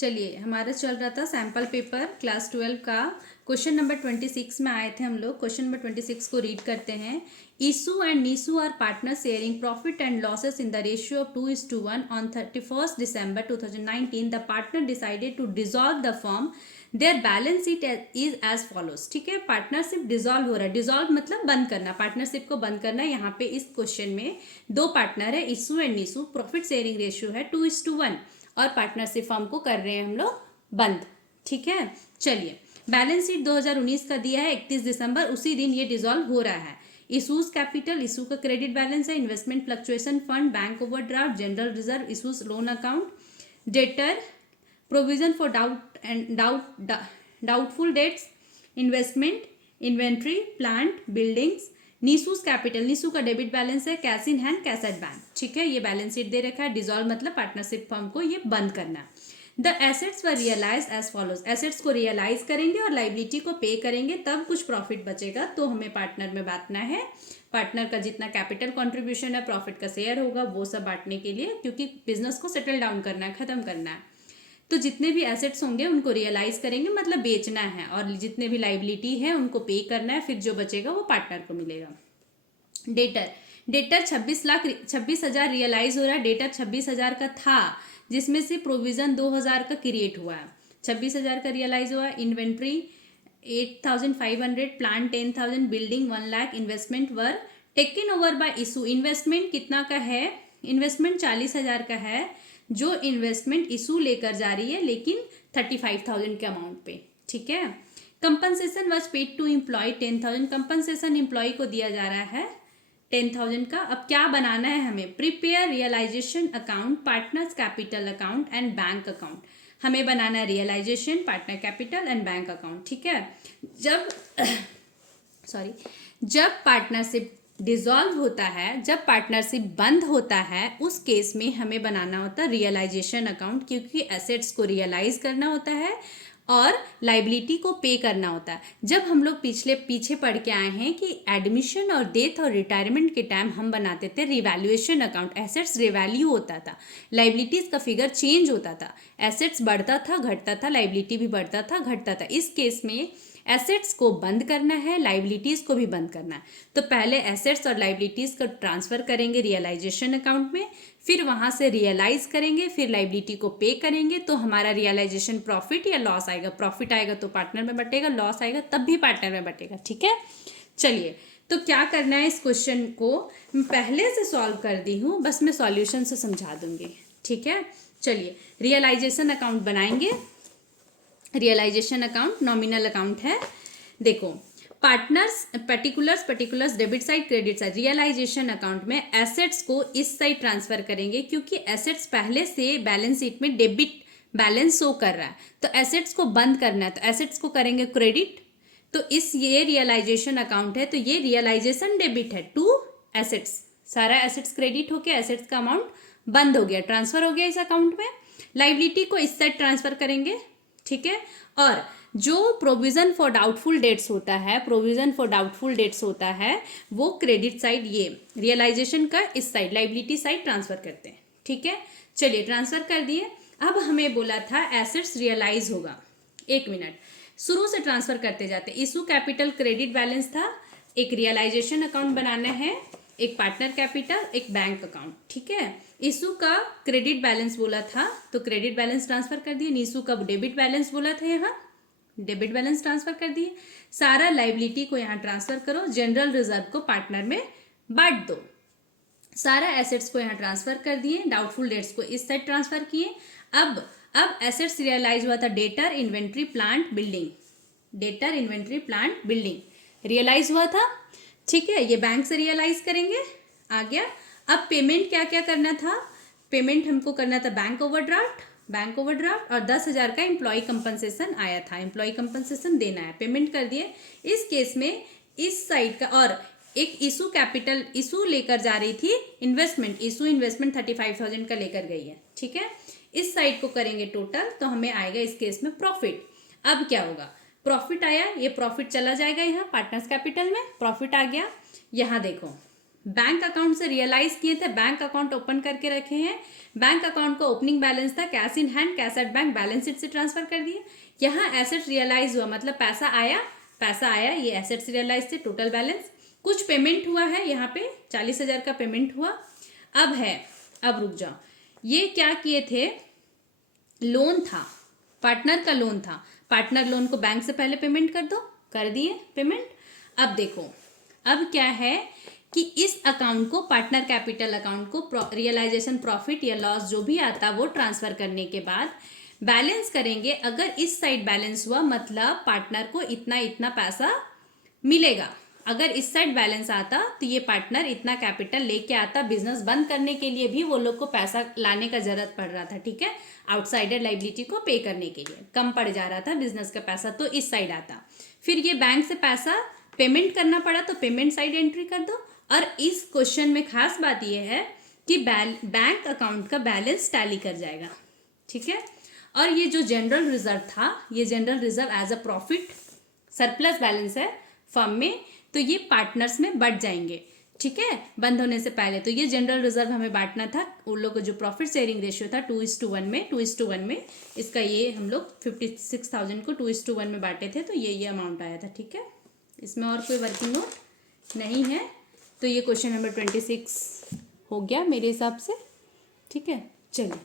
चलिए, हमारा चल रहा था सैम्पल पेपर क्लास 12 का। क्वेश्चन नंबर 26 में आए थे हम लोग। क्वेश्चन नंबर 26 को रीड करते हैं। Isu and Nisu are partner sharing profit and losses in the ratio of 2:1 on 31st December 2019 the partner decided to dissolve the firm. Their balance sheet is as follows. ठीक है, पार्टनरशिप डिसॉल्व हो रहा है। Dissolve मतलब बंद करना, पार्टनरशिप को बंद करना। यहाँ पे इस क्वेश्चन में दो पार्टनर है, Isu and Nisu. Profit sharing ratio है 2:1 और पार्टनरशिप फर्म को कर रहे हैं हम लोग बंद। ठीक है, चलिए, बैलेंस शीट 2019 का दिया है 31 दिसंबर, उसी दिन ये डिसॉल्व हो रहा है। इशूज कैपिटल, इशू का क्रेडिट बैलेंस है, investment fluctuation fund, bank overdraft, general reserve, issues loan account, debtor, provision for doubtful debts, investment, inventory, plant, buildings. नीसूस कैपिटल, नीसू का डेबिट बैलेंस है, cash in hand, cash at bank. ठीक है, ये balance sheet दे रखा है। डिसॉल्व मतलब पार्टनरशिप फर्म को ये बंद करना। The assets were realise as follows. Assets को रियलाइज करेंगे और लाइबिलिटी को पे करेंगे, तब कुछ प्रॉफिट बचेगा तो हमें पार्टनर में बांटना है। पार्टनर का जितना कैपिटल कंट्रीब्यूशन है, प्रॉफिट का शेयर होगा, वो सब बांटने के लिए, क्योंकि बिजनेस को सेटल डाउन करना है, खत्म करना है। तो जितने भी एसेट्स होंगे उनको रियलाइज करेंगे, मतलब बेचना है, और जितने भी लाइबिलिटी है उनको पे करना है, फिर जो बचेगा वो पार्टनर को मिलेगा। डेटर 26,00,000 रियलाइज हो रहा है। डेटर 26,000 का था, जिसमें से प्रोविजन 2,000 का क्रिएट हुआ है। 26,000 का रियलाइज हुआ। Inventory 8,500, plant 10,000, building 1,00,000, investment were taken over by issue. Investment कितना का है? इन्वेस्टमेंट 40,000 का है, जो इन्वेस्टमेंट इशू लेकर जा रही है, लेकिन 35,000 के अमाउंट पे। ठीक है। Compensation was paid to employ 10,000। Compensation employ को दिया जा रहा है 10,000 का। अब क्या बनाना है हमें? Prepare realisation account, partners capital account and bank account. हमें बनाना है realisation, partner capital and bank account. ठीक है। जब पार्टनरशिप डिसॉल्व होता है, जब पार्टनरशिप बंद होता है, उस केस में हमें बनाना होता है रियलाइजेशन अकाउंट, क्योंकि एसेट्स को रियलाइज करना होता है और लाइबिलिटी को पे करना होता है। जब हम लोग पीछे पढ़ के आए हैं कि एडमिशन और डेथ और रिटायरमेंट के टाइम हम बनाते थे रिवैल्यूएशन अकाउंट। एसेट्स रिवैल्यू होता था, लाइबिलिटीज का फिगर चेंज होता था, एसेट्स बढ़ता था, घटता था, लाइबिलिटी भी बढ़ता था, घटता था। इस केस में एसेट्स को बंद करना है, लाइबिलिटीज को भी बंद करना है। तो पहले एसेट्स और लाइबिलिटीज को ट्रांसफर करेंगे रियलाइजेशन अकाउंट में, फिर वहां से रियलाइज करेंगे, फिर लाइबिलिटी को पे करेंगे, तो हमारा रियलाइजेशन प्रॉफिट या लॉस आएगा। प्रॉफिट आएगा तो पार्टनर में बटेगा, लॉस आएगा तब भी पार्टनर में बटेगा। ठीक है, चलिए, तो क्या करना है? इस क्वेश्चन को मैं पहले से सॉल्व कर दी हूँ, बस मैं सॉल्यूशन से समझा दूंगी। ठीक है, चलिए, रियलाइजेशन अकाउंट बनाएंगे। रियलाइजेशन अकाउंट नॉमिनल अकाउंट है। देखो, partners particulars debit side, credit side. Realisation account में एसेट्स को इस साइड ट्रांसफर करेंगे, क्योंकि एसेट्स पहले से बैलेंस शीट में डेबिट बैलेंस शो कर रहा है, तो एसेट्स को बंद करना है, तो एसेट्स को करेंगे क्रेडिट। तो ये रियलाइजेशन अकाउंट है, तो ये रियलाइजेशन डेबिट है टू एसेट्स। सारा एसेट्स क्रेडिट होके एसेट्स का अमाउंट बंद हो गया, ट्रांसफर हो गया इस अकाउंट में। लाइबिलिटी को इस साइड ट्रांसफर करेंगे। ठीक है, और जो प्रोविजन फॉर डाउटफुल डेट्स होता है, वो क्रेडिट साइड, ये रियलाइजेशन का इस साइड, लाइबिलिटी साइड ट्रांसफर करते हैं। ठीक है, चलिए, ट्रांसफर कर दिए। अब हमें बोला था एसेट्स रियलाइज होगा। एक मिनट, शुरू से ट्रांसफर करते जाते। इशू कैपिटल क्रेडिट बैलेंस था, एक रियलाइजेशन अकाउंट बनाना है, एक पार्टनर कैपिटल, एक बैंक अकाउंट। ठीक है, इशू का क्रेडिट बैलेंस बोला था, तो क्रेडिट बैलेंस ट्रांसफर कर दिए। नीसू का डेबिट बैलेंस बोला था, यहाँ डेबिट बैलेंस ट्रांसफर कर दिए। सारा लाइबिलिटी को यहाँ ट्रांसफर करो, जनरल रिजर्व को पार्टनर में बांट दो। सारा एसेट्स को यहाँ ट्रांसफर कर दिए, डाउटफुल डेट्स को इस साइड ट्रांसफर किए। अब एसेट्स रियलाइज हुआ था, debtor, inventory, plant, building. Debtor, inventory, plant, building realise हुआ था। ठीक है, ये बैंक से रियलाइज करेंगे, आ गया। अब पेमेंट क्या क्या करना था? पेमेंट हमको करना था बैंक ओवरड्राफ्ट और 10,000 का एम्प्लॉय कंपनसेशन आया था, एम्प्लॉय कंपनसेशन देना है, पेमेंट कर दिए। इस केस में इस साइड का, और एक इशू कैपिटल, इशू लेकर जा रही थी इन्वेस्टमेंट, इशू इन्वेस्टमेंट 35,000 का लेकर गई है। ठीक है, इस साइड को करेंगे टोटल, तो हमें आएगा इस केस में प्रॉफिट। अब क्या होगा? प्रॉफिट आया, ये प्रॉफिट चला जाएगा यहाँ पार्टनर्स कैपिटल में, प्रॉफिट आ गया। यहाँ देखो, बैंक अकाउंट से रियलाइज किए थे, बैंक अकाउंट ओपन करके रखे हैं, बैंक अकाउंट का ओपनिंग बैलेंस था cash in hand, cash at bank, balance sheet से ट्रांसफर कर दिए। यहाँ एसेट्स रियलाइज हुआ, मतलब पैसा आया, ये एसेट्स रियलाइज थे, टोटल बैलेंस। कुछ पेमेंट हुआ है, यहाँ पे 40,000 का पेमेंट हुआ। अब रुक जाओ, ये क्या किए थे, लोन था, पार्टनर का लोन था, पार्टनर लोन को बैंक से पहले पेमेंट कर दो, कर दिए पेमेंट। अब देखो, अब क्या है कि इस अकाउंट को, पार्टनर कैपिटल अकाउंट को रियलाइजेशन प्रॉफिट या लॉस जो भी आता वो ट्रांसफर करने के बाद बैलेंस करेंगे। अगर इस साइड बैलेंस हुआ मतलब पार्टनर को इतना इतना पैसा मिलेगा। अगर इस साइड बैलेंस आता तो ये पार्टनर इतना कैपिटल लेके आता, बिजनेस बंद करने के लिए भी वो लोग को पैसा लाने का जरूरत पड़ रहा था, ठीक है, आउटसाइडर लाइबिलिटी को पे करने के लिए कम पड़ जा रहा था बिजनेस का पैसा, तो इस साइड आता। फिर ये बैंक से पैसा पेमेंट करना पड़ा तो पेमेंट साइड एंट्री कर दो। और इस क्वेश्चन में खास बात यह है कि बैंक अकाउंट का बैलेंस टैली कर जाएगा, ठीक है। और ये जो जनरल रिजर्व था, ये general reserve as a profit surplus balance है फर्म में, तो ये पार्टनर्स में बढ़ जाएंगे, ठीक है, बंद होने से पहले। तो ये जनरल रिजर्व हमें बांटना था, उन लोग को जो प्रॉफिट शेयरिंग रेशियो था 2:1 में, 2:1 में इसका ये हम लोग 56,000 को 2:1 में बांटे थे, तो ये अमाउंट आया था, ठीक है। इसमें और कोई वर्किंग नोट नहीं है, तो ये क्वेश्चन नंबर 26 हो गया मेरे हिसाब से, ठीक है। चलिए।